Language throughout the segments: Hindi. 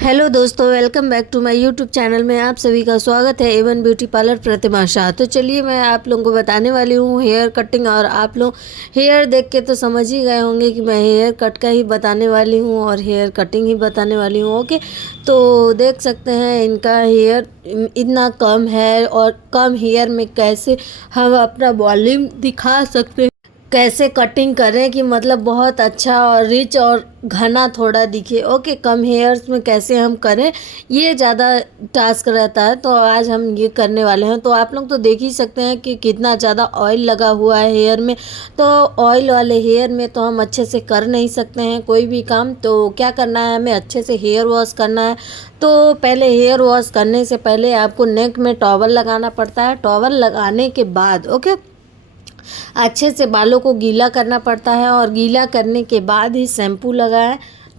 हेलो दोस्तों, welcome back to my YouTube channel में आप सभी का स्वागत है। Avon beauty parlour Pratima Shah. तो चलिए मैं आप लोगों को बताने वाली हूँ हेयर कटिंग। और आप लोग हेयर देख के तो समझ ही गए होंगे कि मैं हेयर कट का ही बताने वाली हूँ और हेयर कटिंग ही बताने वाली हूँ। ओके, तो देख सकते हैं इनका हेयर इतना कम है और कम हेयर में कैसे हम अपना वॉल्यूम दिखा सकते हैं, कैसे कटिंग करें कि मतलब बहुत अच्छा और रिच और घना थोड़ा दिखे। ओके, कम हेयर्स में कैसे हम करें, ये ज़्यादा टास्क रहता है। तो आज हम ये करने वाले हैं। तो आप लोग तो देख ही सकते हैं कि कितना ज़्यादा ऑयल लगा हुआ है हेयर में। तो ऑयल वाले हेयर में तो हम अच्छे से कर नहीं सकते हैं कोई भी काम। तो क्या करना है, हमें अच्छे से हेयर वॉश करना है। तो पहले हेयर वॉश करने से पहले आपको नेक में टॉवल लगाना पड़ता है। टॉवल लगाने के बाद ओके, अच्छे से बालों को गीला करना पड़ता है और गीला करने के बाद ही शैम्पू लगाएं।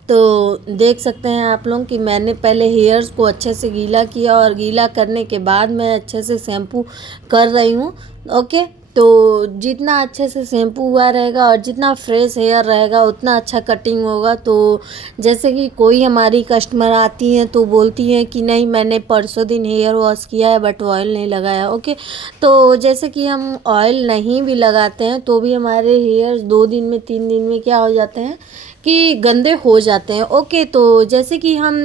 तो देख सकते हैं आप लोग कि मैंने पहले हेयर्स को अच्छे से गीला किया और गीला करने के बाद मैं अच्छे से शैम्पू कर रही हूँ। ओके, तो जितना अच्छे से शैम्पू हुआ रहेगा और जितना फ्रेश हेयर रहेगा उतना अच्छा कटिंग होगा। तो जैसे कि कोई हमारी कस्टमर आती हैं तो बोलती हैं कि नहीं, मैंने परसों दिन हेयर वॉश किया है बट ऑयल नहीं लगाया। ओके, तो जैसे कि हम ऑयल नहीं भी लगाते हैं तो भी हमारे हेयर 2 दिन में 3 दिन में क्या हो जाते हैं कि गंदे हो जाते हैं। ओके, तो जैसे कि हम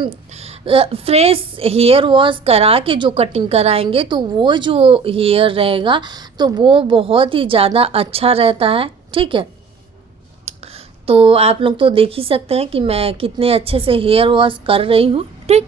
फ्रेश हेयर वॉश करा के जो कटिंग कराएंगे तो वो जो हेयर रहेगा तो वो बहुत ही ज़्यादा अच्छा रहता है। ठीक है, तो आप लोग तो देख ही सकते हैं कि मैं कितने अच्छे से हेयर वॉश कर रही हूँ। ठीक,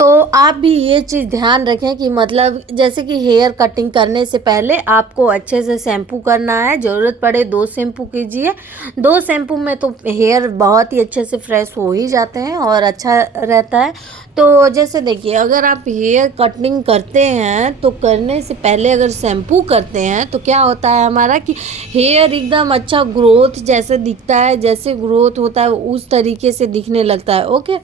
तो आप भी ये चीज़ ध्यान रखें कि मतलब जैसे कि हेयर कटिंग करने से पहले आपको अच्छे से शैम्पू करना है। ज़रूरत पड़े 2 शैम्पू कीजिए। 2 शैम्पू में तो हेयर बहुत ही अच्छे से फ्रेश हो ही जाते हैं और अच्छा रहता है। तो जैसे देखिए, अगर आप हेयर कटिंग करते हैं तो करने से पहले अगर शैम्पू करते हैं तो क्या होता है हमारा कि हेयर एकदम अच्छा ग्रोथ जैसे दिखता है, जैसे ग्रोथ होता है उस तरीके से दिखने लगता है। ओके,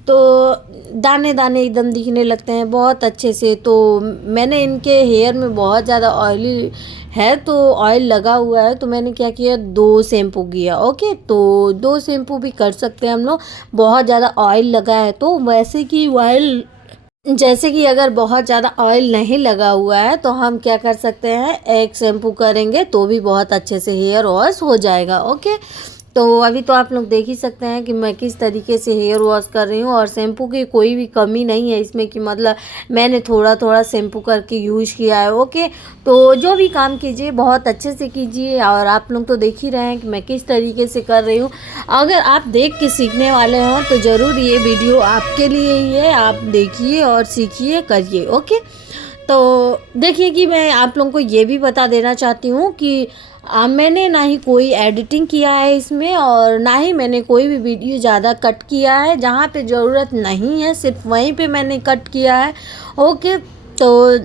तो दाने दाने एकदम दिखने लगते हैं बहुत अच्छे से। तो मैंने इनके हेयर में बहुत ज़्यादा ऑयली है तो ऑयल लगा हुआ है, तो मैंने क्या किया, 2 शैम्पू किया। ओके, तो 2 शैम्पू भी कर सकते हैं हम लोग। बहुत ज़्यादा ऑयल लगा है तो वैसे कि ऑयल, जैसे कि अगर बहुत ज़्यादा ऑयल नहीं लगा हुआ है तो हम क्या कर सकते हैं, 1 शैम्पू करेंगे तो भी बहुत अच्छे से हेयर वॉश हो जाएगा। ओके, तो अभी तो आप लोग देख ही सकते हैं कि मैं किस तरीके से हेयर वॉश कर रही हूँ और शैम्पू की कोई भी कमी नहीं है इसमें कि मतलब मैंने थोड़ा थोड़ा शैम्पू करके यूज़ किया है। ओके, तो जो भी काम कीजिए बहुत अच्छे से कीजिए। और आप लोग तो देख ही रहे हैं कि मैं किस तरीके से कर रही हूँ। अगर आप देख के सीखने वाले हैं तो ज़रूर ये वीडियो आपके लिए ही है। आप देखिए और सीखिए, करिए। ओके, तो देखिए कि मैं आप लोगों को ये भी बता देना चाहती हूँ कि मैंने ना ही कोई एडिटिंग किया है इसमें और ना ही मैंने कोई भी वीडियो ज़्यादा कट किया है। जहाँ पे ज़रूरत नहीं है सिर्फ वहीं पे मैंने कट किया है। ओके, तो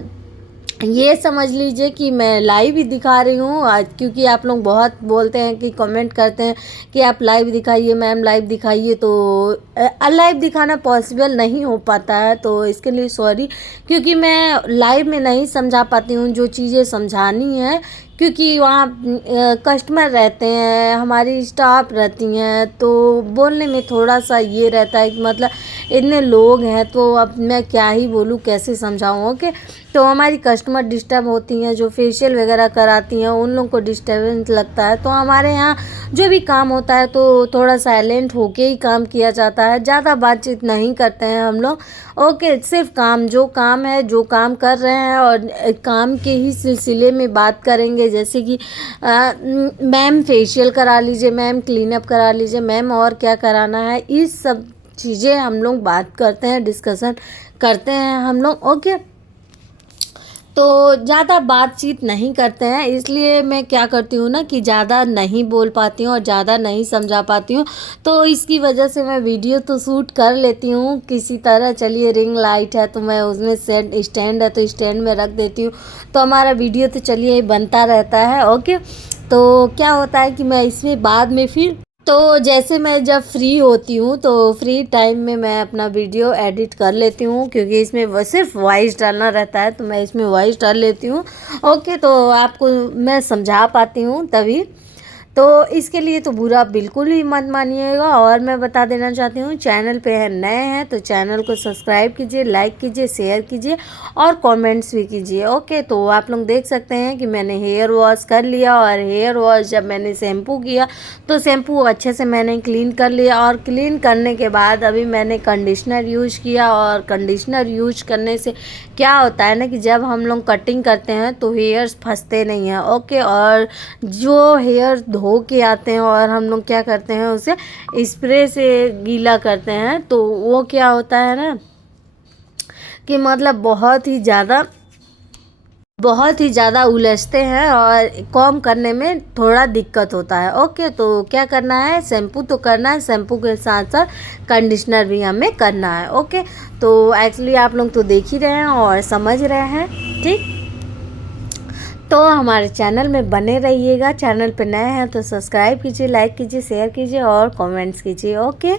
ये समझ लीजिए कि मैं लाइव ही दिखा रही हूँ आज, क्योंकि आप लोग बहुत बोलते हैं कि कमेंट करते हैं कि आप लाइव दिखाइए मैम, लाइव दिखाइए। तो लाइव दिखाना पॉसिबल नहीं हो पाता है, तो इसके लिए सॉरी, क्योंकि मैं लाइव में नहीं समझा पाती हूँ जो चीज़ें समझानी है। क्योंकि वहाँ कस्टमर रहते हैं, हमारी स्टाफ रहती हैं, तो बोलने में थोड़ा सा ये रहता है कि मतलब इतने लोग हैं तो अब मैं क्या ही बोलूँ, कैसे समझाऊँ। ओके, तो हमारी कस्टमर डिस्टर्ब होती हैं, जो फेशियल वगैरह कराती हैं उन लोगों को डिस्टर्बेंस लगता है। तो हमारे यहाँ जो भी काम होता है तो थोड़ा साइलेंट होके ही काम किया जाता है, ज़्यादा बातचीत नहीं करते हैं हम लोग। ओके, सिर्फ काम, जो काम है, जो काम कर रहे हैं और काम के ही सिलसिले में बात करेंगे। जैसे कि मैम फेशियल करा लीजिए, मैम क्लीनअप करा लीजिए, मैम और क्या कराना है, इस सब चीज़ें हम लोग बात करते हैं, डिस्कशन करते हैं हम लोग। ओके, तो ज़्यादा बातचीत नहीं करते हैं, इसलिए मैं क्या करती हूँ ना कि ज़्यादा नहीं बोल पाती हूँ और ज़्यादा नहीं समझा पाती हूँ। तो इसकी वजह से मैं वीडियो तो शूट कर लेती हूँ किसी तरह। चलिए, रिंग लाइट है तो मैं उसमें सेट स्टैंड है तो स्टैंड में रख देती हूँ, तो हमारा वीडियो तो चलिए बनता रहता है। ओके, तो क्या होता है कि मैं इसमें बाद में फिर, तो जैसे मैं जब फ्री होती हूँ तो फ्री टाइम में मैं अपना वीडियो एडिट कर लेती हूँ, क्योंकि इसमें सिर्फ वॉइस डालना रहता है तो मैं इसमें वॉइस डाल लेती हूँ। ओके, तो आपको मैं समझा पाती हूँ तभी। तो इसके लिए तो बुरा बिल्कुल ही मत मानिएगा। और मैं बता देना चाहती हूँ, चैनल पे है नए हैं तो चैनल को सब्सक्राइब कीजिए, लाइक कीजिए, शेयर कीजिए और कमेंट्स भी कीजिए। ओके, तो आप लोग देख सकते हैं कि मैंने हेयर वॉश कर लिया, और हेयर वॉश जब मैंने शैम्पू किया तो शैम्पू अच्छे से मैंने क्लीन कर लिया, और क्लीन करने के बाद अभी मैंने कंडीशनर यूज किया। और कंडीशनर यूज करने से क्या होता है ना कि जब हम लोग कटिंग करते हैं तो हेयर्स फंसते नहीं हैं। ओके, और जो हेयर धो के आते हैं और हम लोग क्या करते हैं, उसे स्प्रे से गीला करते हैं, तो वो क्या होता है ना कि मतलब बहुत ही ज़्यादा उलझते हैं और कॉम्ब करने में थोड़ा दिक्कत होता है। ओके, तो क्या करना है, शैम्पू तो करना है, शैम्पू के साथ साथ कंडीशनर भी हमें करना है। ओके, तो एक्चुअली आप लोग तो देख ही रहे हैं और समझ रहे हैं, ठीक। तो हमारे चैनल में बने रहिएगा। चैनल पे नए हैं तो सब्सक्राइब कीजिए, लाइक कीजिए, शेयर कीजिए और कमेंट्स कीजिए। ओके,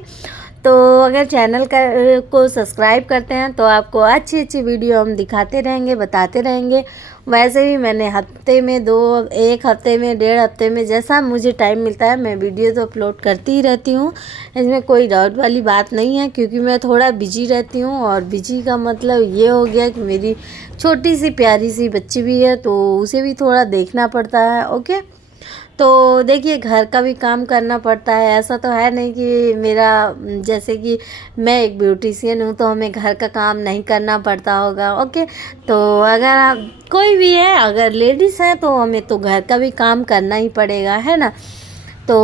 तो अगर चैनल को सब्सक्राइब करते हैं तो आपको अच्छी अच्छी वीडियो हम दिखाते रहेंगे, बताते रहेंगे। वैसे भी मैंने हफ्ते में एक हफ्ते में, 1.5 हफ्ते में, जैसा मुझे टाइम मिलता है मैं वीडियो तो अपलोड करती ही रहती हूँ। इसमें कोई डाउट वाली बात नहीं है, क्योंकि मैं थोड़ा बिजी रहती हूँ। और बिजी का मतलब ये हो गया कि मेरी छोटी सी प्यारी सी बच्ची भी है, तो उसे भी थोड़ा देखना पड़ता है। ओके, तो देखिए घर का भी काम करना पड़ता है। ऐसा तो है नहीं कि मेरा, जैसे कि मैं एक ब्यूटिशियन हूँ तो हमें घर का काम नहीं करना पड़ता होगा। ओके, तो अगर आप कोई भी है, अगर लेडीज़ हैं तो हमें तो घर का भी काम करना ही पड़ेगा, है ना। तो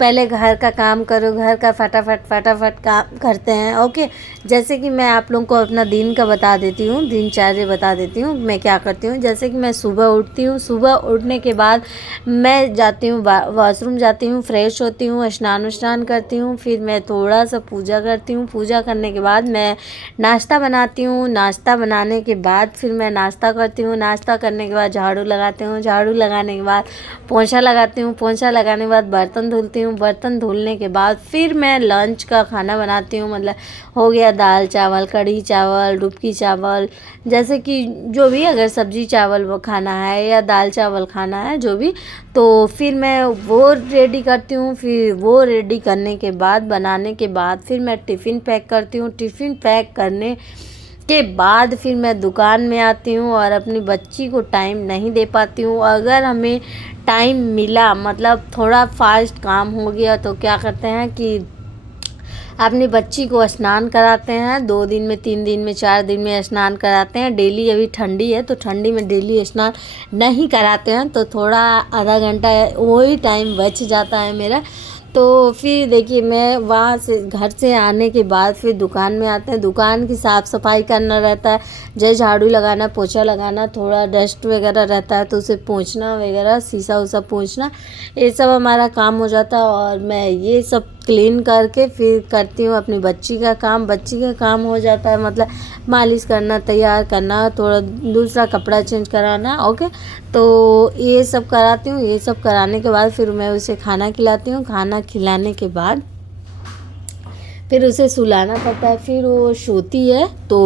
पहले घर का काम करो, घर का फटाफट काम करते हैं। ओके, जैसे कि मैं आप लोगों को अपना दिन का बता देती हूँ, दिनचर्या बता देती हूँ मैं क्या करती हूँ। जैसे कि मैं सुबह उठती हूँ, सुबह उठने के बाद मैं जाती हूँ वॉशरूम जाती हूँ, फ्रेश होती हूँ, स्नान करती हूँ, फिर मैं थोड़ा सा पूजा करती हूँ। पूजा करने के बाद मैं नाश्ता बनाती हूँ। नाश्ता बनाने के बाद फिर मैं नाश्ता करती हूँ। नाश्ता करने के बाद झाड़ू लगाती हूँ। झाड़ू लगाने के बाद पोंछा लगाती हूँ। पोंछा लगाने के बाद बर्तन धुलती हूँ। बर्तन धुलने के बाद फिर मैं लंच का खाना बनाती हूँ। मतलब हो गया दाल चावल, कढ़ी चावल, डुबकी चावल, जैसे कि जो भी, अगर सब्जी चावल वो खाना है या दाल चावल खाना है, जो भी, तो फिर मैं वो रेडी करती हूँ। फिर वो रेडी करने के बाद, बनाने के बाद फिर मैं टिफ़िन पैक करती हूँ। टिफ़िन पैक करने के बाद फिर मैं दुकान में आती हूँ और अपनी बच्ची को टाइम नहीं दे पाती हूँ। अगर हमें टाइम मिला, मतलब थोड़ा फास्ट काम हो गया, तो क्या करते हैं कि अपनी बच्ची को स्नान कराते हैं। 2 दिन में, 3 दिन में, 4 दिन में स्नान कराते हैं। डेली, अभी ठंडी है तो ठंडी में डेली स्नान नहीं कराते हैं, तो थोड़ा आधा घंटा वही टाइम बच जाता है मेरा। तो फिर देखिए मैं वहाँ से, घर से आने के बाद फिर दुकान में आते हैं। दुकान की साफ़ सफाई करना रहता है, जैसे झाड़ू लगाना, पोछा लगाना, थोड़ा डस्ट वगैरह रहता है तो उसे पोंछना वगैरह, शीशा उसा पोंछना, ये सब हमारा काम हो जाता है। और मैं ये सब क्लीन करके फिर करती हूँ अपनी बच्ची का काम। बच्ची का काम हो जाता है, मतलब मालिश करना, तैयार करना, थोड़ा दूसरा कपड़ा चेंज कराना। ओके, तो ये सब कराती हूँ। ये सब कराने के बाद फिर मैं उसे खाना खिलाती हूँ। खाना खिलाने के बाद फिर उसे सुलाना पड़ता है। फिर वो सोती है, तो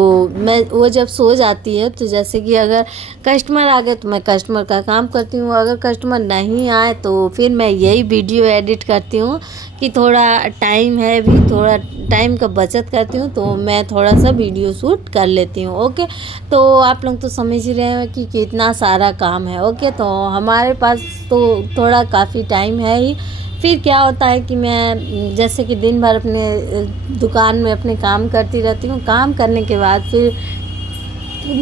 वो जब सो जाती है तो जैसे कि अगर कस्टमर आ गए तो मैं कस्टमर का काम करती हूँ। अगर कस्टमर नहीं आए तो फिर मैं यही वीडियो एडिट करती हूँ कि थोड़ा टाइम है, भी थोड़ा टाइम का बचत करती हूँ, तो मैं थोड़ा सा वीडियो शूट कर लेती हूँ। ओके, तो आप लोग तो समझ ही रहे हैं कि कितना सारा काम है। ओके, तो हमारे पास तो थोड़ा काफ़ी टाइम है ही। फिर क्या होता है कि मैं जैसे कि दिन भर अपने दुकान में अपने काम करती रहती हूँ। काम करने के बाद फिर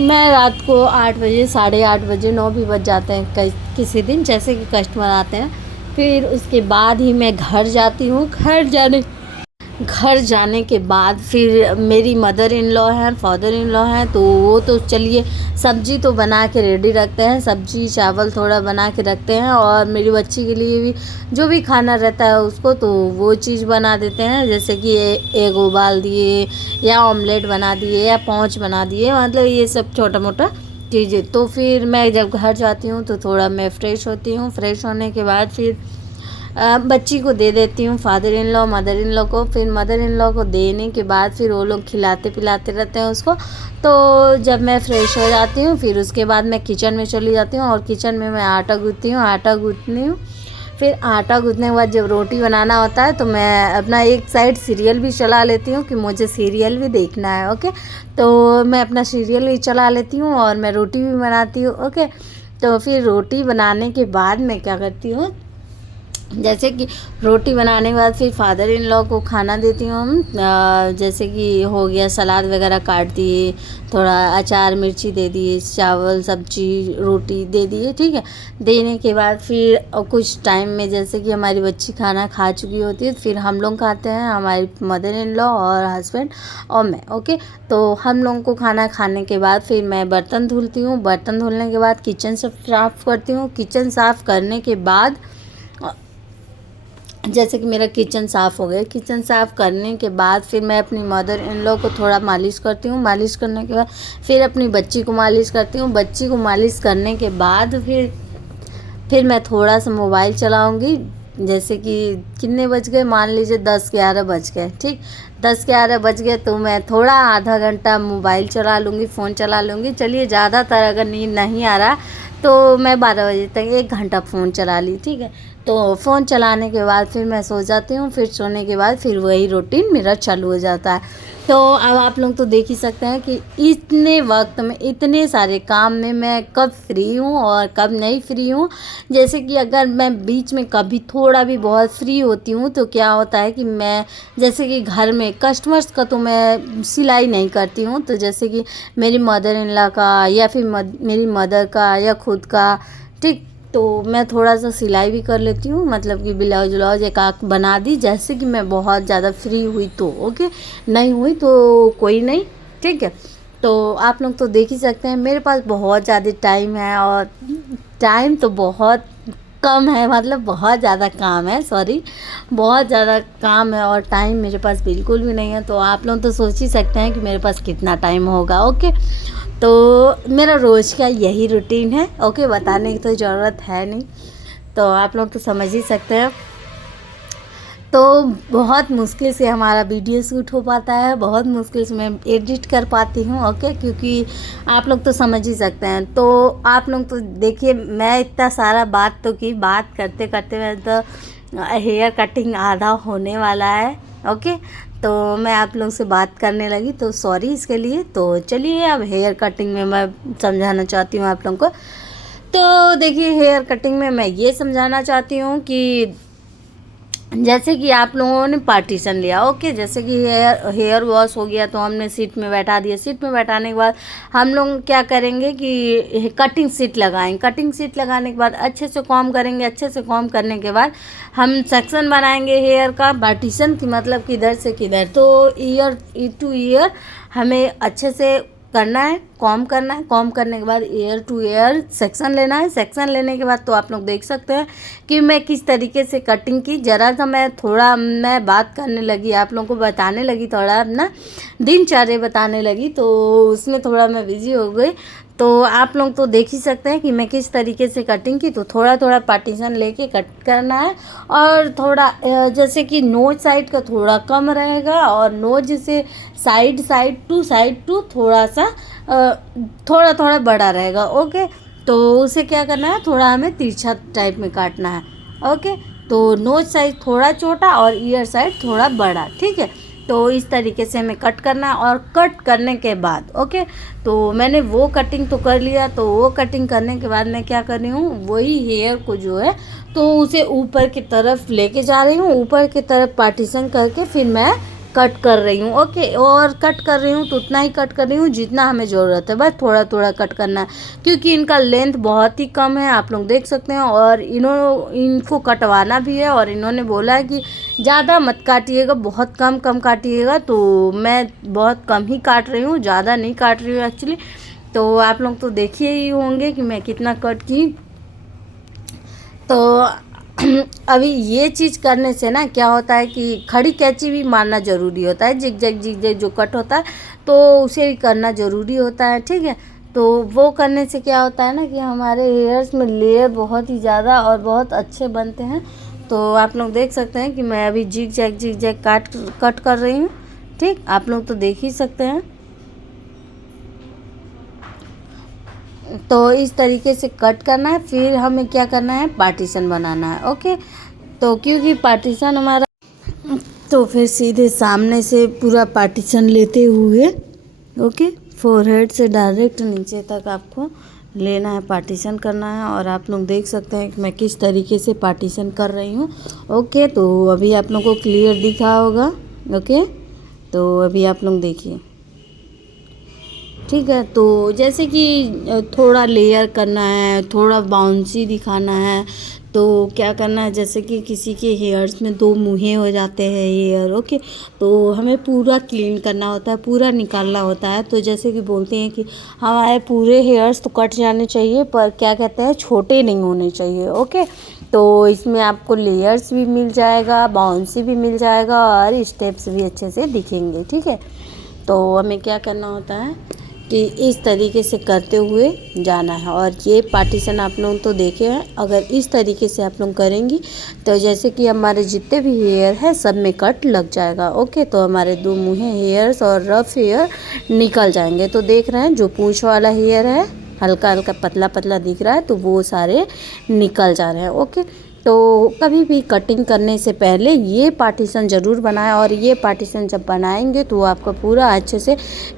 मैं रात को 8 बजे, 8:30 बजे, 9 भी बज जाते हैं किसी दिन, जैसे कि कस्टमर आते हैं। फिर उसके बाद ही मैं घर जाती हूँ। घर जाने के बाद फिर मेरी मदर इन लॉ हैं, फादर इन लॉ हैं, तो वो तो चलिए सब्जी तो बना के रेडी रखते हैं, सब्जी चावल थोड़ा बना के रखते हैं। और मेरी बच्ची के लिए भी जो भी खाना रहता है उसको, तो वो चीज़ बना देते हैं, जैसे कि एग उबाल दिए या ऑमलेट बना दिए या पौंच बना दिए, मतलब ये सब छोटा मोटा चीज़ें। तो फिर मैं जब घर जाती हूँ तो थोड़ा मैं फ़्रेश होती हूँ। फ्रेश होने के बाद फिर बच्ची को दे देती हूँ father in law, mother in law को। फिर मदर इन लॉ को देने के बाद फिर वो लोग खिलाते पिलाते रहते हैं उसको। तो जब मैं फ़्रेश हो जाती हूँ फिर उसके बाद मैं किचन में चली जाती हूँ और किचन में मैं आटा गूँथती हूँ। फिर आटा गूँथने के बाद जब रोटी बनाना होता है तो मैं अपना एक साइड सीरियल भी चला लेती हूँ कि मुझे सीरियल भी देखना है। ओके, तो मैं अपना सीरियल भी चला लेती हूँ और मैं रोटी भी बनाती हूँ। ओके, तो फिर रोटी बनाने के बाद मैं क्या करती हूँ, जैसे कि रोटी बनाने के बाद फिर फादर इन लॉ को खाना देती हूँ हम। जैसे कि हो गया सलाद वगैरह काट दिए, थोड़ा अचार मिर्ची दे दिए, चावल सब्जी रोटी दे दिए। ठीक है, देने के बाद फिर कुछ टाइम में जैसे कि हमारी बच्ची खाना खा चुकी होती है, फिर हम लोग खाते हैं, हमारी मदर इन लॉ और हस्बैंड और मैं। ओके, तो हम लोगों को खाना खाने के बाद फिर मैं बर्तन धुलती हूँ। बर्तन धुलने के बाद किचन साफ़ करती हूँ। किचन साफ़ करने के बाद जैसे कि मेरा किचन साफ़ हो गया, किचन साफ़ करने के बाद फिर मैं अपनी मदर इन लॉ को थोड़ा मालिश करती हूँ। मालिश करने के बाद फिर अपनी बच्ची को मालिश करती हूँ। बच्ची को मालिश करने के बाद फिर मैं थोड़ा सा मोबाइल चलाऊँगी। जैसे कि कितने बज गए, मान लीजिए 10-11 बज गए। ठीक, 10-11 बज गए तो मैं थोड़ा आधा घंटा मोबाइल चला लूँगी, फ़ोन चला लूँगी। चलिए, ज़्यादातर अगर नींद नहीं आ रहा तो मैं 12 बजे तक 1 घंटा फ़ोन चला ली। ठीक है, तो फ़ोन चलाने के बाद फिर मैं सो जाती हूँ। फिर सोने के बाद फिर वही रूटीन मेरा चालू हो जाता है। तो अब आप लोग तो देख ही सकते हैं कि इतने वक्त में इतने सारे काम में मैं कब फ्री हूँ और कब नहीं फ्री हूँ। जैसे कि अगर मैं बीच में कभी थोड़ा भी बहुत फ्री होती हूँ तो क्या होता है कि मैं जैसे कि घर में कस्टमर्स का तो मैं सिलाई नहीं करती हूँ। तो जैसे कि मेरी मदर इन लॉ का या फिर मेरी मदर का या खुद का, ठीक, तो मैं थोड़ा सा सिलाई भी कर लेती हूँ। मतलब कि ब्लाउज व्लाउज एक आँख बना दी, जैसे कि मैं बहुत ज़्यादा फ्री हुई तो। ओके, नहीं हुई तो कोई नहीं। ठीक है, तो आप लोग तो देख ही सकते हैं मेरे पास बहुत ज़्यादा टाइम है, और टाइम तो बहुत कम है, मतलब बहुत ज़्यादा काम है, सॉरी, बहुत ज़्यादा काम है और टाइम मेरे पास बिल्कुल भी नहीं है। तो आप लोग तो सोच ही सकते हैं कि मेरे पास कितना टाइम होगा। ओके, तो मेरा रोज़ का यही रूटीन है। ओके, बताने की तो ज़रूरत है नहीं, तो आप लोग तो समझ ही सकते हैं। तो बहुत मुश्किल से हमारा वीडियो शूट हो पाता है, बहुत मुश्किल से मैं एडिट कर पाती हूँ। ओके, क्योंकि आप लोग तो समझ ही सकते हैं। तो आप लोग तो देखिए, मैं इतना सारा बात तो की, बात करते करते मैं तो हेयर कटिंग आधा होने वाला है। ओके, तो मैं आप लोग से बात करने लगी, तो सॉरी इसके लिए। तो चलिए, अब हेयर कटिंग में मैं समझाना चाहती हूँ आप लोगों को। तो देखिए, हेयर कटिंग में मैं ये समझाना चाहती हूँ कि जैसे कि आप लोगों ने पार्टीशन लिया। ओके, जैसे कि हेयर वॉश हो गया तो हमने सीट में बैठा दिया। सीट में बैठाने के बाद हम लोग क्या करेंगे कि कटिंग सीट लगाएंगे। कटिंग सीट लगाने के बाद अच्छे से कॉम्ब करेंगे। अच्छे से कॉम्ब करने के बाद हम सेक्शन बनाएंगे हेयर का, पार्टीशन की, मतलब किधर से किधर। तो ईयर टू ईयर हमें अच्छे से करना है, कॉम्ब करना है। कॉम्ब करने के बाद ईयर टू ईयर सेक्शन लेना है। सेक्शन लेने के बाद तो आप लोग देख सकते हैं कि मैं किस तरीके से कटिंग की। ज़रा सा मैं बात करने लगी, आप लोगों को बताने लगी, थोड़ा अपना दिनचर्या बताने लगी, तो उसमें थोड़ा मैं बिज़ी हो गई। तो आप लोग तो देख ही सकते हैं कि मैं किस तरीके से कटिंग की। तो थोड़ा थोड़ा पार्टीशन लेके कट करना है, और थोड़ा जैसे कि नोज साइड का थोड़ा कम रहेगा, और नोज से साइड टू थोड़ा सा थोड़ा थोड़ा बड़ा रहेगा। ओके, तो उसे क्या करना है, थोड़ा हमें तिरछा टाइप में काटना है। ओके, तो नोज साइड थोड़ा छोटा और ईयर साइड थोड़ा बड़ा। ठीक है, तो इस तरीके से हमें कट करना है। और कट करने के बाद ओके, तो मैंने वो कटिंग तो कर लिया। तो वो कटिंग करने के बाद मैं क्या कर रही हूँ, वही हेयर को जो है तो उसे ऊपर की तरफ लेके जा रही हूँ। ऊपर की तरफ पार्टीशन करके फिर मैं कट कर रही हूँ। ओके, और कट कर रही हूँ तो उतना ही कट कर रही हूँ जितना हमें ज़रूरत है, बस थोड़ा थोड़ा कट करना है, क्योंकि इनका लेंथ बहुत ही कम है, आप लोग देख सकते हैं। और इनको कटवाना भी है, और इन्होंने बोला है कि ज़्यादा मत काटिएगा, बहुत कम कम काटिएगा। तो मैं बहुत कम ही काट रही हूँ, ज़्यादा नहीं काट रही हूँ एक्चुअली। तो आप लोग तो देखिए ही होंगे कि मैं कितना कट की। तो अभी ये चीज़ करने से ना क्या होता है कि खड़ी कैंची भी मारना ज़रूरी होता है। जिग जैग जो कट होता है तो उसे भी करना ज़रूरी होता है। ठीक है, तो वो करने से क्या होता है ना कि हमारे हेयर्स में लेयर बहुत ही ज़्यादा और बहुत अच्छे बनते हैं। तो आप लोग देख सकते हैं कि मैं अभी जिग जैग कट कर रही हूँ। ठीक, आप लोग तो देख ही सकते हैं। तो इस तरीके से कट करना है। फिर हमें क्या करना है, पार्टीशन बनाना है। ओके, तो क्योंकि पार्टीशन हमारा, तो फिर सीधे सामने से पूरा पार्टीशन लेते हुए, ओके, फोरहेड से डायरेक्ट नीचे तक आपको लेना है, पार्टीशन करना है। और आप लोग देख सकते हैं कि मैं किस तरीके से पार्टीशन कर रही हूँ। ओके, तो अभी आप लोगों को क्लियर दिखा होगा। ओके, तो अभी आप लोग देखिए, ठीक है। तो जैसे कि थोड़ा लेयर करना है, थोड़ा बाउंसी दिखाना है, तो क्या करना है, जैसे कि किसी के हेयर्स में 2 मुँहे हो जाते हैं हेयर। ओके, तो हमें पूरा क्लीन करना होता है, पूरा निकालना होता है। तो जैसे कि बोलते हैं कि हमारे पूरे हेयर्स तो कट जाने चाहिए, पर क्या कहते हैं, छोटे नहीं होने चाहिए। ओके, तो इसमें आपको लेयर्स भी मिल जाएगा, बाउंसी भी मिल जाएगा और स्टेप्स भी अच्छे से दिखेंगे। ठीक है, तो हमें क्या करना होता है कि इस तरीके से करते हुए जाना है। और ये पार्टीशन आप लोग तो देखे हैं, अगर इस तरीके से आप लोग करेंगी तो जैसे कि हमारे जितने भी हेयर है सब में कट लग जाएगा। ओके, तो हमारे 2 मुँहे हेयर्स और रफ हेयर निकल जाएंगे। तो देख रहे हैं, जो पूंछ वाला हेयर है हल्का हल्का पतला पतला दिख रहा है, तो वो सारे निकल जा रहे हैं। ओके, तो कभी भी कटिंग करने से पहले ये पार्टीशन ज़रूर बनाएं। और ये पार्टीशन जब बनाएंगे तो आपका पूरा अच्छे से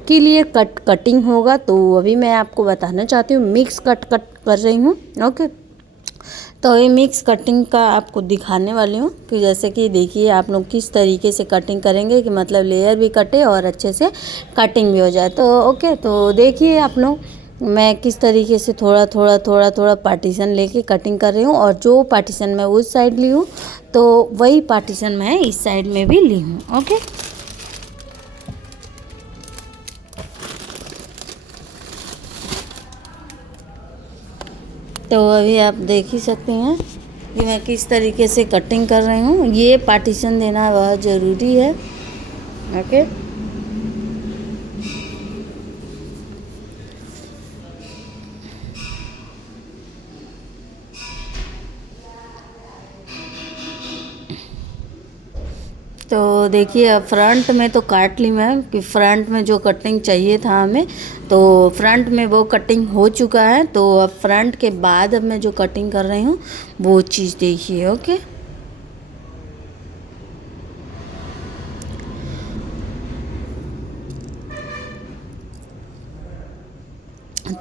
क्लियर कटिंग होगा। तो अभी मैं आपको बताना चाहती हूँ, मिक्स कट कर रही हूँ। ओके, तो ये मिक्स कटिंग का आपको दिखाने वाली हूँ कि जैसे कि देखिए आप लोग किस तरीके से कटिंग करेंगे कि मतलब लेयर भी कटे और अच्छे से कटिंग भी हो जाए। तो ओके, तो देखिए आप लोग, मैं किस तरीके से थोड़ा पार्टीशन लेके कटिंग कर रही हूँ। और जो पार्टीशन मैं उस साइड ली हूँ तो वही पार्टीशन मैं इस साइड में भी ली हूँ। ओके, तो अभी आप देख ही सकते हैं कि मैं किस तरीके से कटिंग कर रही हूँ। ये पार्टीशन देना बहुत ज़रूरी है। ओके, तो देखिए अब फ्रंट में तो काट ली मैं, कि फ्रंट में जो कटिंग चाहिए था हमें, तो फ्रंट में वो कटिंग हो चुका है। तो अब फ्रंट के बाद अब मैं जो कटिंग कर रही हूँ वो चीज़ देखिए। ओके,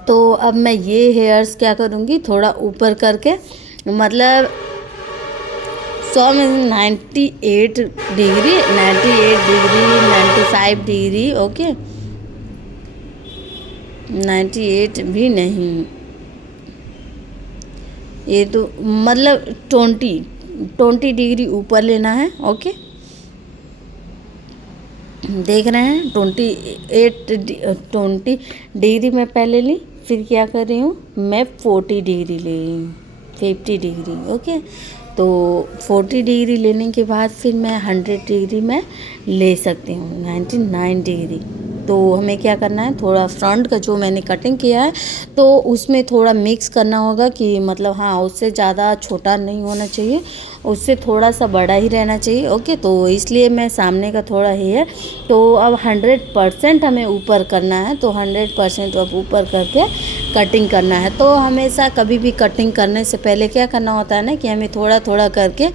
तो अब मैं ये हेयर्स क्या करूँगी, थोड़ा ऊपर करके, मतलब 100 में 98 डिग्री, 95 डिग्री। ओके, 98 भी नहीं, ये तो मतलब 20 डिग्री ऊपर लेना है। ओके, देख रहे हैं 20 डिग्री मैं पहले ली, फिर क्या कर रही हूँ मैं 40 डिग्री ले रही हूँ, 50 डिग्री। ओके, तो 40 डिग्री लेने के बाद फिर मैं 100 डिग्री में ले सकती हूँ, 99 डिग्री। तो हमें क्या करना है, थोड़ा फ्रंट का जो मैंने कटिंग किया है तो उसमें थोड़ा मिक्स करना होगा कि मतलब हाँ, उससे ज़्यादा छोटा नहीं होना चाहिए, उससे थोड़ा सा बड़ा ही रहना चाहिए। ओके, तो इसलिए मैं सामने का थोड़ा हेयर, तो अब 100% हमें ऊपर करना है, तो 100% अब ऊपर करके कटिंग करना है। तो हमेशा कभी भी कटिंग करने से पहले क्या करना होता है ना, कि हमें थोड़ा थोड़ा करके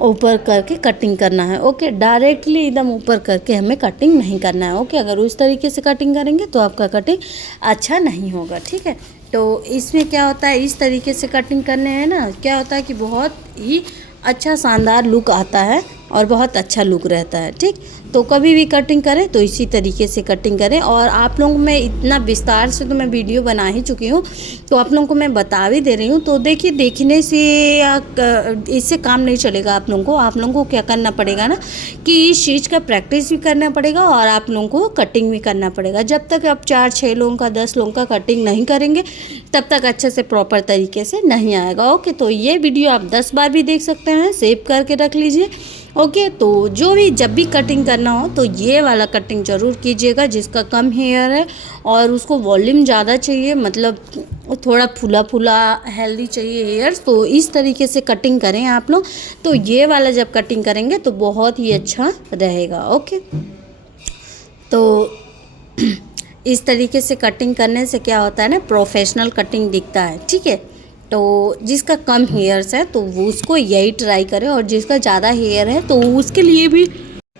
ऊपर करके कटिंग करना है। ओके, डायरेक्टली एकदम ऊपर करके हमें कटिंग नहीं करना है। ओके, अगर उस तरीके से कटिंग करेंगे तो आपका कटिंग अच्छा नहीं होगा। ठीक है, तो इसमें क्या होता है, इस तरीके से कटिंग करने हैं ना, क्या होता है कि बहुत ही अच्छा शानदार लुक आता है और बहुत अच्छा लुक रहता है। ठीक, तो कभी भी कटिंग करें तो इसी तरीके से कटिंग करें। और आप लोगों को मैं इतना विस्तार से तो मैं वीडियो बना ही चुकी हूँ, तो आप लोगों को मैं बता भी दे रही हूँ। तो देखिए, देखने से या इससे काम नहीं चलेगा। आप लोगों को क्या करना पड़ेगा ना, कि इस चीज़ का प्रैक्टिस भी करना पड़ेगा और आप लोगों को कटिंग भी करना पड़ेगा। जब तक आप 4-6 लोगों का 10 लोगों का कटिंग नहीं करेंगे तब तक अच्छे से प्रॉपर तरीके से नहीं आएगा। ओके, तो ये वीडियो आप 10 बार भी देख सकते हैं, सेव करके रख लीजिए। ओके, तो जब भी कटिंग करना हो तो ये वाला कटिंग ज़रूर कीजिएगा, जिसका कम हेयर है और उसको वॉल्यूम ज़्यादा चाहिए, मतलब थोड़ा फूला फूला हेल्दी चाहिए हेयर्स, तो इस तरीके से कटिंग करें आप लोग। तो ये वाला जब कटिंग करेंगे तो बहुत ही अच्छा रहेगा। ओके, तो इस तरीके से कटिंग करने से क्या होता है ना, प्रोफेशनल कटिंग दिखता है, ठीक है। तो जिसका कम हेयर्स है तो वो उसको यही ट्राई करे, और जिसका ज़्यादा हेयर है तो उसके लिए भी,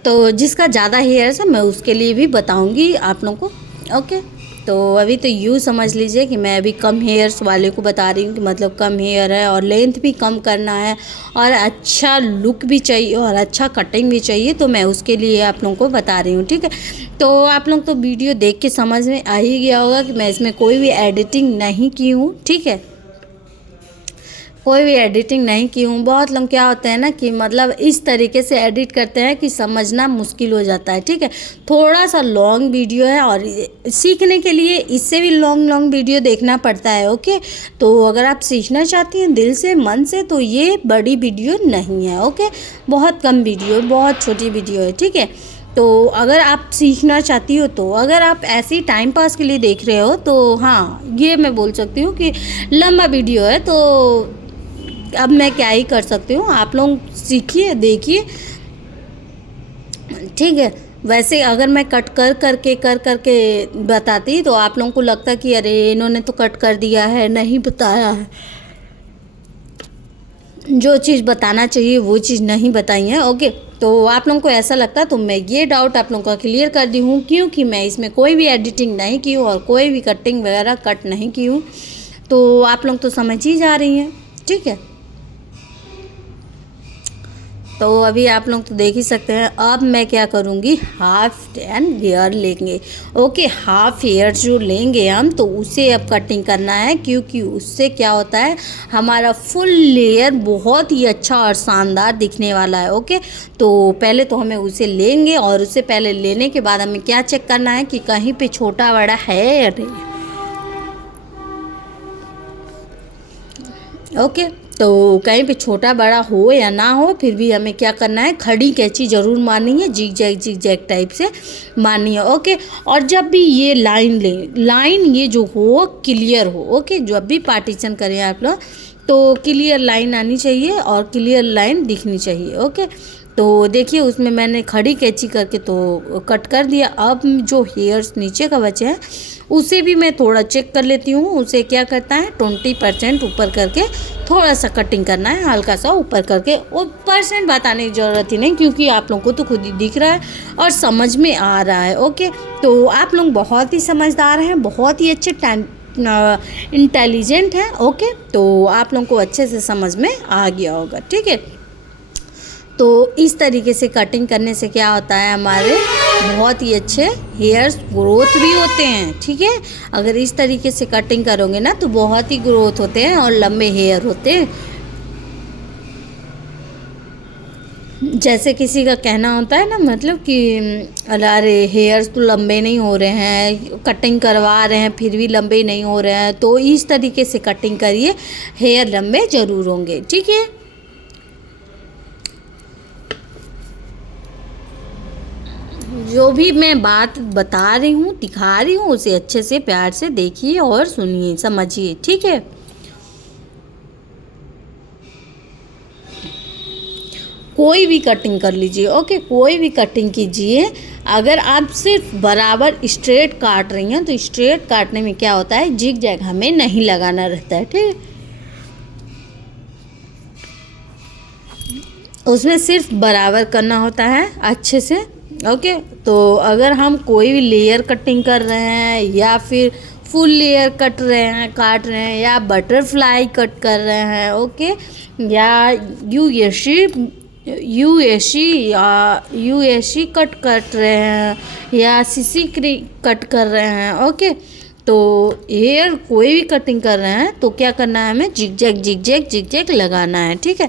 तो जिसका ज़्यादा हेयर्स है मैं उसके लिए भी बताऊंगी आप लोगों को, ओके। तो अभी तो यूँ समझ लीजिए कि मैं अभी कम हेयर्स वाले को बता रही हूँ कि मतलब कम हेयर है और लेंथ भी कम करना है और अच्छा लुक भी चाहिए और अच्छा कटिंग भी चाहिए, तो मैं उसके लिए आप लोगों को बता रही हूँ, ठीक है। तो आप लोग तो वीडियो देख के समझ में आ ही गया होगा कि मैं इसमें कोई भी एडिटिंग नहीं की हूँ, ठीक है, कोई भी एडिटिंग नहीं की हूँ। बहुत लोग क्या होते हैं ना कि मतलब इस तरीके से एडिट करते हैं कि समझना मुश्किल हो जाता है, ठीक है। थोड़ा सा लॉन्ग वीडियो है और सीखने के लिए इससे भी लॉन्ग वीडियो देखना पड़ता है, ओके। तो अगर आप सीखना चाहती हैं दिल से मन से तो ये बड़ी वीडियो नहीं है, ओके। बहुत कम वीडियो, बहुत छोटी वीडियो है, ठीक है। तो अगर आप सीखना चाहती हो, तो अगर आप ऐसे ही टाइम पास के लिए देख रहे हो तो हाँ, ये मैं बोल सकती हूँ कि लंबा वीडियो है, तो अब मैं क्या ही कर सकती हूँ। आप लोग सीखिए, देखिए, ठीक है। वैसे अगर मैं कट कर करके बताती तो आप लोगों को लगता कि अरे इन्होंने तो कट कर दिया है, नहीं बताया है, जो चीज़ बताना चाहिए वो चीज़ नहीं बताई है, ओके। तो आप लोगों को ऐसा लगता तो मैं ये डाउट आप लोगों का क्लियर कर दी हूँ, क्योंकि मैं इसमें कोई भी एडिटिंग नहीं की हूँ और कोई भी कटिंग वगैरह कट नहीं की हूँ, तो आप लोग तो समझ ही जा रही हैं, ठीक है। तो अभी आप लोग तो देख ही सकते हैं। अब मैं क्या करूँगी, हाफ एंड हेयर लेंगे, ओके। हाफ हेयर जो लेंगे हम, तो उसे अब कटिंग करना है, क्योंकि उससे क्या होता है हमारा फुल लेयर बहुत ही अच्छा और शानदार दिखने वाला है, ओके। तो पहले तो हमें उसे लेंगे, और उससे पहले लेने के बाद हमें क्या चेक करना है कि कहीं पे छोटा बड़ा है या नहीं, ओके। तो कहीं पे छोटा बड़ा हो या ना हो, फिर भी हमें क्या करना है, खड़ी कैंची ज़रूर मारनी है, जिग जैग टाइप से मारनी है, ओके। और जब भी ये लाइन ये जो हो क्लियर हो, ओके। जब भी पार्टीशन करें आप लोग तो क्लियर लाइन आनी चाहिए और क्लियर लाइन दिखनी चाहिए, ओके। तो देखिए उसमें मैंने खड़ी कैंची करके तो कट कर दिया। अब जो हेयर्स नीचे का बचे हैं उसे भी मैं थोड़ा चेक कर लेती हूँ। उसे क्या करता है 20% ऊपर करके थोड़ा सा कटिंग करना है, हल्का सा ऊपर करके। वो परसेंट बताने की ज़रूरत ही नहीं, क्योंकि आप लोगों को तो खुद ही दिख रहा है और समझ में आ रहा है, ओके। तो आप लोग बहुत ही समझदार हैं, बहुत ही अच्छे इंटेलिजेंट हैं, ओके। तो आप लोगों को अच्छे से समझ में आ गया होगा, ठीक है। तो इस तरीके से कटिंग करने से क्या होता है, हमारे बहुत ही अच्छे हेयर्स ग्रोथ भी होते हैं, ठीक है। अगर इस तरीके से कटिंग करोगे ना तो बहुत ही ग्रोथ होते हैं और लंबे हेयर होते हैं। जैसे किसी का कहना होता है ना, मतलब कि अरे हेयर्स तो लंबे नहीं हो रहे हैं, कटिंग करवा रहे हैं फिर भी लंबे नहीं हो रहे हैं, तो इस तरीके से कटिंग करिए, हेयर लंबे ज़रूर होंगे, ठीक है। जो भी मैं बात बता रही हूँ, दिखा रही हूँ, उसे अच्छे से प्यार से देखिए और सुनिए, समझिए, ठीक है। कोई भी कटिंग कर लीजिए, ओके, कोई भी कटिंग कीजिए। अगर आप सिर्फ बराबर स्ट्रेट काट रही हैं तो स्ट्रेट काटने में क्या होता है, जिग जैग हमें नहीं लगाना रहता है, ठीक है। उसमें सिर्फ बराबर करना होता है अच्छे से, ओके। तो अगर हम कोई भी लेयर कटिंग कर रहे हैं या फिर फुल लेयर काट रहे हैं या बटरफ्लाई कट कर रहे हैं, ओके, या यूएसी कट रहे हैं या सीसी कट कर रहे हैं, ओके। तो हेयर कोई भी कटिंग कर रहे हैं तो क्या करना है, हमें जिग जैग लगाना है, ठीक है।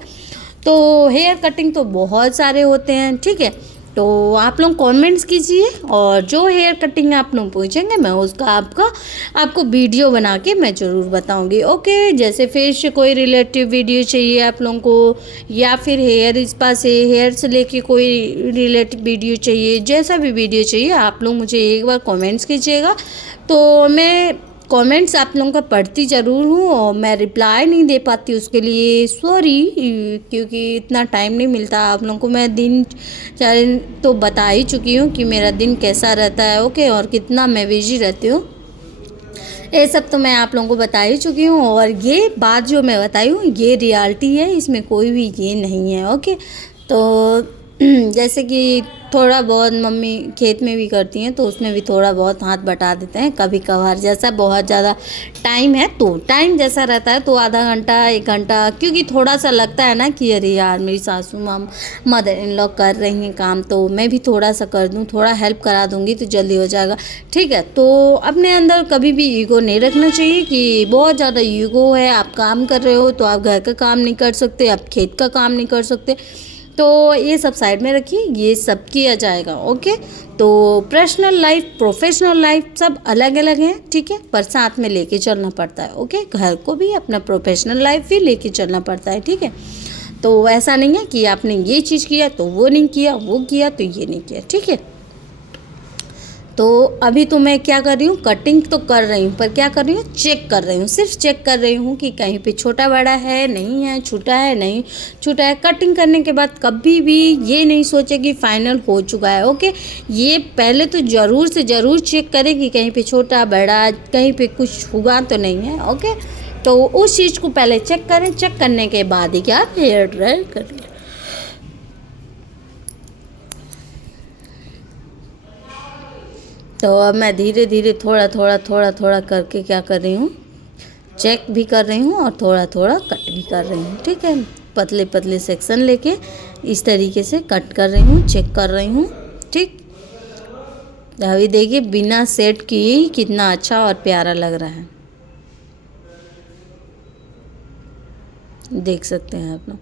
तो हेयर कटिंग तो बहुत सारे होते हैं, ठीक है। तो आप लोग कमेंट्स कीजिए और जो हेयर कटिंग आप लोग पूछेंगे मैं उसका आपको वीडियो बना के मैं ज़रूर बताऊंगी, ओके। जैसे फेस से कोई रिलेटिव वीडियो चाहिए आप लोगों को, या फिर हेयर स्पा से, हेयर से लेके कोई रिलेटिव वीडियो चाहिए, जैसा भी वीडियो चाहिए आप लोग मुझे एक बार कमेंट्स कीजिएगा, तो मैं कमेंट्स आप लोगों का पढ़ती ज़रूर हूँ और मैं रिप्लाई नहीं दे पाती, उसके लिए सॉरी, क्योंकि इतना टाइम नहीं मिलता। आप लोगों को मैं दिन तो बता ही चुकी हूँ कि मेरा दिन कैसा रहता है, ओके, और कितना मैं बिजी रहती हूँ, ये सब तो मैं आप लोगों को बता ही चुकी हूँ। और ये बात जो मैं बताई हूँ ये रियलिटी है, इसमें कोई भी ये नहीं है, ओके। तो जैसे कि थोड़ा बहुत मम्मी खेत में भी करती हैं तो उसमें भी थोड़ा बहुत हाथ बटा देते हैं कभी कभार, जैसा बहुत ज़्यादा टाइम है तो टाइम जैसा रहता है तो आधा घंटा 1 घंटा, क्योंकि थोड़ा सा लगता है ना कि अरे यार मेरी सासू माँ मदर इन लॉ कर रही हैं काम तो मैं भी थोड़ा सा कर दूँ, थोड़ा हेल्प करा दूँगी तो जल्दी हो जाएगा, ठीक है। तो अपने अंदर कभी भी ईगो नहीं रखना चाहिए कि बहुत ज़्यादा ईगो है, आप काम कर रहे हो तो आप घर का काम नहीं कर सकते, आप खेत का काम नहीं कर सकते, तो ये सब साइड में रखिए, ये सब किया जाएगा, ओके। तो पर्सनल लाइफ प्रोफेशनल लाइफ सब अलग अलग हैं, ठीक है, पर साथ में लेके चलना पड़ता है, ओके। घर को भी अपना प्रोफेशनल लाइफ भी लेके चलना पड़ता है, ठीक है। तो ऐसा नहीं है कि आपने ये चीज़ किया तो वो नहीं किया, वो किया तो ये नहीं किया, ठीक है। तो अभी तो मैं क्या कर रही हूँ, कटिंग तो कर रही हूँ, पर क्या कर रही हूँ, चेक कर रही हूँ, सिर्फ चेक कर रही हूँ कि कहीं पे छोटा बड़ा है नहीं है, छूटा है नहीं छूटा है। कटिंग करने के बाद कभी भी ये नहीं सोचे कि फाइनल हो चुका है, ओके। ये पहले तो ज़रूर से ज़रूर चेक करें कि कहीं पे छोटा बड़ा कहीं पे कुछ हुआ तो नहीं है, ओके। तो उस चीज़ को पहले चेक करें, चेक करने के बाद ही क्या हेयर ड्राई करें। तो अब मैं धीरे धीरे थोड़ा थोड़ा करके क्या कर रही हूँ, चेक भी कर रही हूँ और थोड़ा थोड़ा कट भी कर रही हूँ, ठीक है। पतले पतले सेक्शन लेके इस तरीके से कट कर रही हूँ, चेक कर रही हूँ, ठीक। अभी देखिए बिना सेट किए ही कितना अच्छा और प्यारा लग रहा है, देख सकते हैं आप लोग।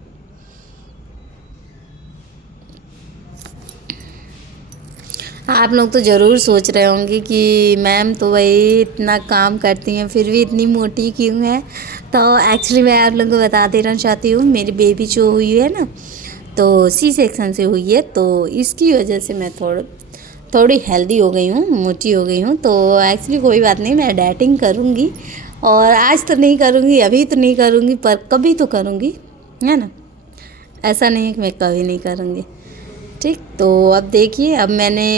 आप लोग तो ज़रूर सोच रहे होंगे कि मैम तो वही इतना काम करती हैं फिर भी इतनी मोटी क्यों है। तो एक्चुअली मैं आप लोगों को बता देना चाहती हूँ, मेरी बेबी जो हुई है ना तो सी सेक्शन से हुई है, तो इसकी वजह से मैं थोड़ी हेल्दी हो गई हूँ, मोटी हो गई हूँ। तो एक्चुअली कोई बात नहीं, मैं डाइटिंग करूँगी और आज तो नहीं करूँगी, अभी तो नहीं करूँगी, पर कभी तो करूँगी, है ना। ऐसा नहीं है कि मैं कभी नहीं करूँगी, ठीक। तो अब देखिए, अब मैंने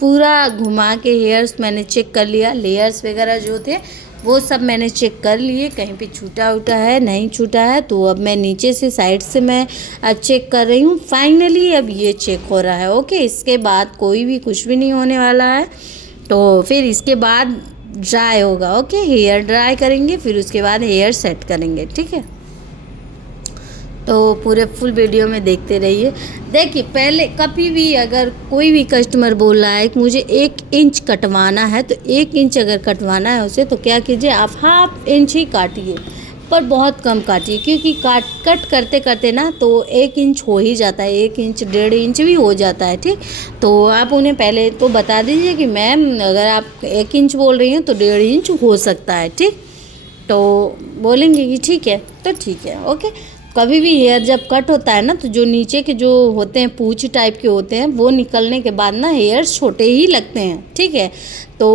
पूरा घुमा के हेयर्स मैंने चेक कर लिया, लेयर्स वगैरह जो थे वो सब मैंने चेक कर लिए, कहीं पे छूटा उटा है नहीं छूटा है। तो अब मैं नीचे से साइड से मैं चेक कर रही हूँ। फाइनली अब ये चेक हो रहा है, ओके। इसके बाद कोई भी कुछ भी नहीं होने वाला है। तो फिर इसके बाद ड्राई होगा, ओके, हेयर ड्राई करेंगे, फिर उसके बाद हेयर सेट करेंगे, ठीक है। तो पूरे फुल वीडियो में देखते रहिए। देखिए पहले कभी भी अगर कोई भी कस्टमर बोल रहा है कि मुझे 1 इंच कटवाना है, तो 1 इंच अगर कटवाना है उसे तो क्या कीजिए, आप 1/2 इंच ही काटिए, पर बहुत कम काटिए, क्योंकि कट करते करते ना तो 1 इंच हो ही जाता है, 1 इंच 1.5 इंच भी हो जाता है, ठीक। तो आप उन्हें पहले तो बता दीजिए कि मैम अगर आप 1 इंच बोल रही हैं तो 1.5 इंच हो सकता है, ठीक। तो बोलेंगे कि ठीक है तो ठीक है, ओके। कभी भी हेयर जब कट होता है ना तो जो नीचे के जो होते हैं पूंछ टाइप के होते हैं वो निकलने के बाद ना हेयर्स छोटे ही लगते हैं, ठीक है। तो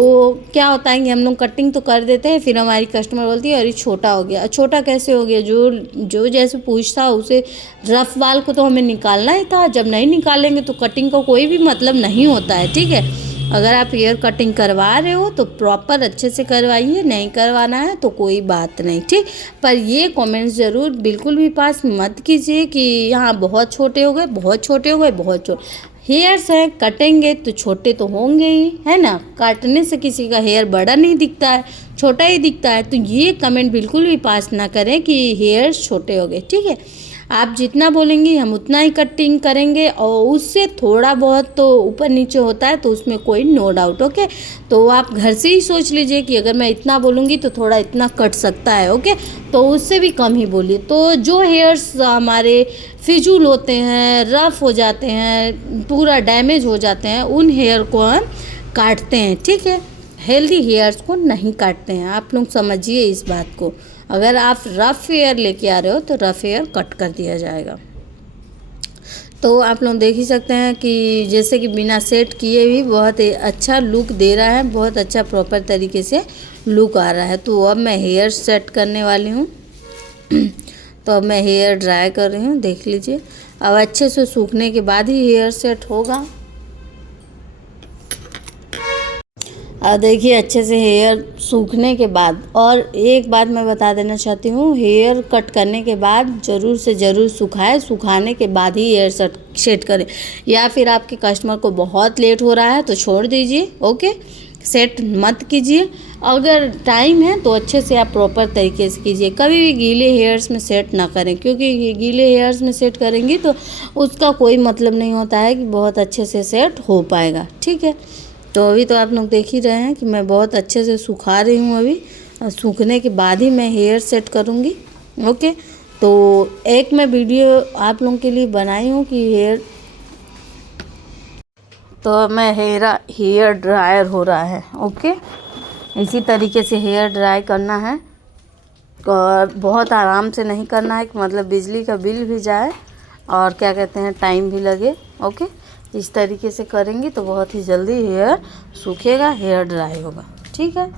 क्या होता है कि हम लोग कटिंग तो कर देते हैं, फिर हमारी कस्टमर बोलती है अरे छोटा हो गया। छोटा कैसे हो गया, जो जैसे पूछ था उसे रफ वाल को तो हमें निकालना ही था, जब नहीं निकालेंगे तो कटिंग का कोई भी मतलब नहीं होता है, ठीक है। अगर आप हेयर कटिंग करवा रहे हो तो प्रॉपर अच्छे से करवाइए, नहीं करवाना है तो कोई बात नहीं, ठीक। पर ये कमेंट्स ज़रूर बिल्कुल भी पास मत कीजिए कि यहाँ बहुत छोटे हो गए, बहुत छोटे हो गए, बहुत छोटे हेयर्स हैं, कटेंगे तो छोटे तो होंगे ही, है ना। काटने से किसी का हेयर बड़ा नहीं दिखता है, छोटा ही दिखता है। तो ये कमेंट बिल्कुल भी पास ना करें कि हेयर्स छोटे हो गए, ठीक है। आप जितना बोलेंगी हम उतना ही कटिंग करेंगे, और उससे थोड़ा बहुत तो ऊपर नीचे होता है तो उसमें कोई नो डाउट, ओके। तो आप घर से ही सोच लीजिए कि अगर मैं इतना बोलूँगी तो थोड़ा इतना कट सकता है, ओके। तो उससे भी कम ही बोलिए। तो जो हेयर्स हमारे फिजूल होते हैं, रफ़ हो जाते हैं, पूरा डैमेज हो जाते हैं, उन हेयर को हम काटते हैं, ठीक है। हेल्दी हेयर्स को नहीं काटते हैं, आप लोग समझिए इस बात को। अगर आप रफ़ हेयर लेके आ रहे हो तो रफ़ हेयर कट कर दिया जाएगा। तो आप लोग देख ही सकते हैं कि जैसे कि बिना सेट किए भी बहुत अच्छा लुक दे रहा है, बहुत अच्छा प्रॉपर तरीके से लुक आ रहा है। तो अब मैं हेयर सेट करने वाली हूँ। तो अब मैं हेयर ड्राई कर रही हूँ, देख लीजिए। अब अच्छे से सूखने के बाद ही हेयर सेट होगा। और देखिए अच्छे से हेयर सूखने के बाद, और एक बात मैं बता देना चाहती हूँ, हेयर कट करने के बाद ज़रूर से ज़रूर सुखाएं, सुखाने के बाद ही हेयर सेट करें। या फिर आपके कस्टमर को बहुत लेट हो रहा है तो छोड़ दीजिए, ओके, सेट मत कीजिए। अगर टाइम है तो अच्छे से आप प्रॉपर तरीके से कीजिए। कभी भी गीले हेयर्स में सेट ना करें, क्योंकि गीले हेयर्स में सेट करेंगी तो उसका कोई मतलब नहीं होता है कि बहुत अच्छे से सेट हो पाएगा, ठीक है। तो अभी तो आप लोग देख ही रहे हैं कि मैं बहुत अच्छे से सुखा रही हूँ अभी, और सूखने के बाद ही मैं हेयर सेट करूँगी, ओके। तो एक मैं वीडियो आप लोगों के लिए बनाई हूँ कि हेयर, तो मैं हेयर ड्रायर हो रहा है, ओके। इसी तरीके से हेयर ड्राई करना है, और बहुत आराम से नहीं करना है कि मतलब बिजली का बिल भी जाए और क्या कहते हैं टाइम भी लगे, ओके। इस तरीके से करेंगी तो बहुत ही जल्दी हेयर सूखेगा, हेयर ड्राई होगा, ठीक है।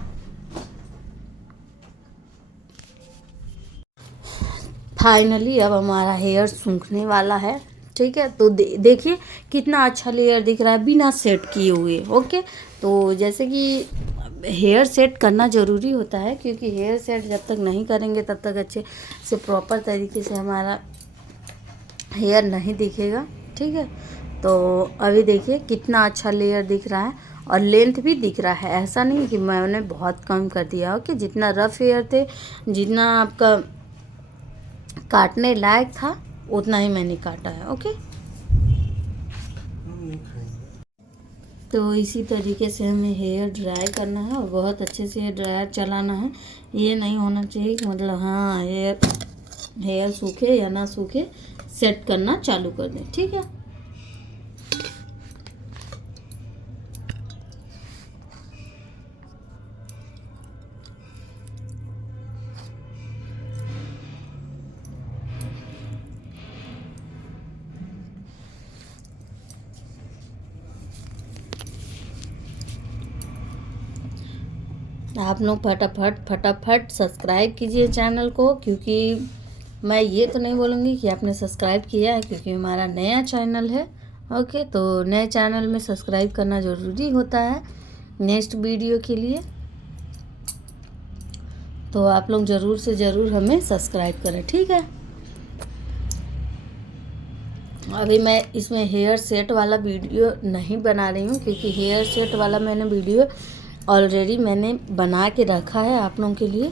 फाइनली अब हमारा हेयर सूखने वाला है, ठीक है। तो देखिए कितना अच्छा लेयर दिख रहा है बिना सेट किए हुए, ओके। तो जैसे कि हेयर सेट करना ज़रूरी होता है, क्योंकि हेयर सेट जब तक नहीं करेंगे तब तक अच्छे से प्रॉपर तरीके से हमारा हेयर नहीं दिखेगा, ठीक है। तो अभी देखिए कितना अच्छा लेयर दिख रहा है, और लेंथ भी दिख रहा है। ऐसा नहीं कि मैंने बहुत कम कर दिया, ओके। जितना रफ हेयर थे, जितना आपका काटने लायक था, उतना ही मैंने काटा है, ओके। तो इसी तरीके से हमें हेयर ड्राई करना है, और बहुत अच्छे से ड्रायर चलाना है। ये नहीं होना चाहिए कि मतलब हाँ हेयर सूखे या ना सूखे, सेट करना चालू कर दें, ठीक है। आप लोग फटाफट सब्सक्राइब कीजिए चैनल को, क्योंकि मैं ये तो नहीं बोलूँगी कि आपने सब्सक्राइब किया है, क्योंकि हमारा नया चैनल है, ओके। तो नए चैनल में सब्सक्राइब करना ज़रूरी होता है नेक्स्ट वीडियो के लिए। तो आप लोग ज़रूर से ज़रूर हमें सब्सक्राइब करें, ठीक है। अभी मैं इसमें हेयर सेट वाला वीडियो नहीं बना रही हूँ, क्योंकि हेयर सेट वाला मैंने वीडियो ऑलरेडी मैंने बना के रखा है आप लोगों के लिए।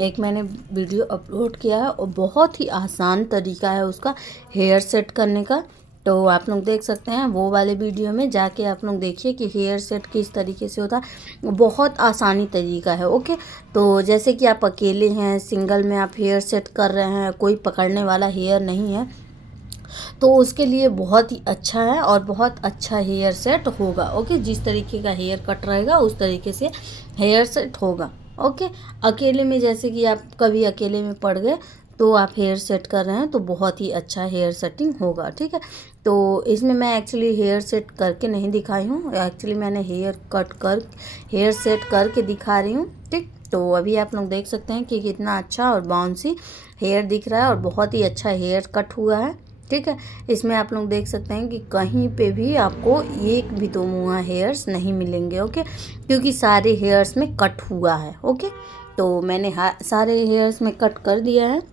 एक मैंने वीडियो अपलोड किया है, और बहुत ही आसान तरीका है उसका हेयर सेट करने का। तो आप लोग देख सकते हैं, वो वाले वीडियो में जाके आप लोग देखिए कि हेयर सेट किस तरीके से होता है। बहुत आसानी तरीका है, ओके। तो जैसे कि आप अकेले हैं, सिंगल में आप हेयर सेट कर रहे हैं, कोई पकड़ने वाला हेयर नहीं है, तो उसके लिए बहुत ही अच्छा है, और बहुत अच्छा हेयर सेट होगा, ओके। जिस तरीके का हेयर कट रहेगा उस तरीके से हेयर सेट होगा, ओके। अकेले में जैसे कि आप कभी अकेले में पड़ गए तो आप हेयर सेट कर रहे हैं, तो बहुत ही अच्छा हेयर सेटिंग होगा, ठीक है। तो इसमें मैं एक्चुअली हेयर सेट करके नहीं दिखाई हूँ, एक्चुअली मैंने हेयर सेट करके दिखा रही हूँ, ठीक। तो अभी आप लोग देख सकते हैं कि कितना अच्छा और बाउंसी हेयर दिख रहा है, और बहुत ही अच्छा हेयर कट हुआ है, ठीक है। इसमें आप लोग देख सकते हैं कि कहीं पे भी आपको एक भी दो मुँहा हेयर्स नहीं मिलेंगे, ओके, क्योंकि सारे हेयर्स में कट हुआ है, ओके। तो मैंने सारे हेयर्स में कट कर दिया है।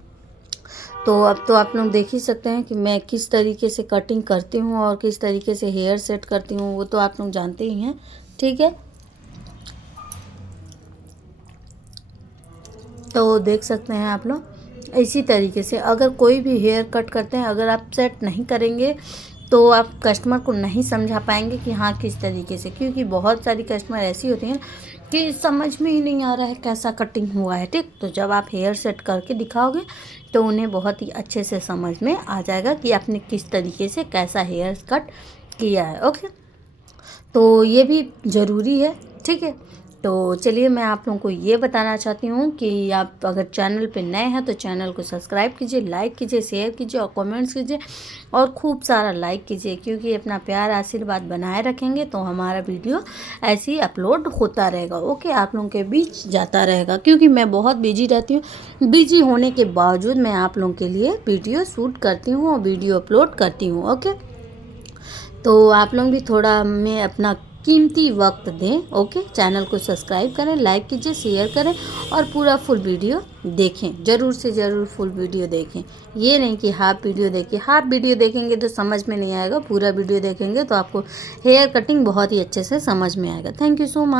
तो अब तो आप लोग देख ही सकते हैं कि मैं किस तरीके से कटिंग करती हूँ और किस तरीके से हेयर सेट करती हूँ, वो तो आप लोग जानते ही हैं, ठीक है। तो देख सकते हैं आप लोग, इसी तरीके से अगर कोई भी हेयर कट करते हैं, अगर आप सेट नहीं करेंगे तो आप कस्टमर को नहीं समझा पाएंगे कि हाँ किस तरीके से, क्योंकि बहुत सारी कस्टमर ऐसी होती हैं कि समझ में ही नहीं आ रहा है कैसा कटिंग हुआ है, ठीक। तो जब आप हेयर सेट करके दिखाओगे तो उन्हें बहुत ही अच्छे से समझ में आ जाएगा कि आपने किस तरीके से कैसा हेयर कट किया है, ओके। तो ये भी ज़रूरी है, ठीक है। तो चलिए मैं आप लोगों को ये बताना चाहती हूँ कि आप अगर चैनल पे नए हैं तो चैनल को सब्सक्राइब कीजिए, लाइक कीजिए, शेयर कीजिए और कमेंट्स कीजिए और खूब सारा लाइक कीजिए, क्योंकि अपना प्यार आशीर्वाद बनाए रखेंगे तो हमारा वीडियो ऐसे ही अपलोड होता रहेगा। ओके, आप लोगों के बीच जाता रहेगा, क्योंकि मैं बहुत बिजी रहती हूँ। बिजी होने के बावजूद मैं आप लोगों के लिए वीडियो शूट करती हूँ और वीडियो अपलोड करती हूँ। ओके, तो आप लोग भी थोड़ा हमें अपना कीमती वक्त दें। ओके, चैनल को सब्सक्राइब करें, लाइक कीजिए, शेयर करें और पूरा फुल वीडियो देखें। ज़रूर से ज़रूर फुल वीडियो देखें, ये नहीं कि हाफ वीडियो देखिए। हाफ वीडियो देखेंगे तो समझ में नहीं आएगा, पूरा वीडियो देखेंगे तो आपको हेयर कटिंग बहुत ही अच्छे से समझ में आएगा। Thank you so much.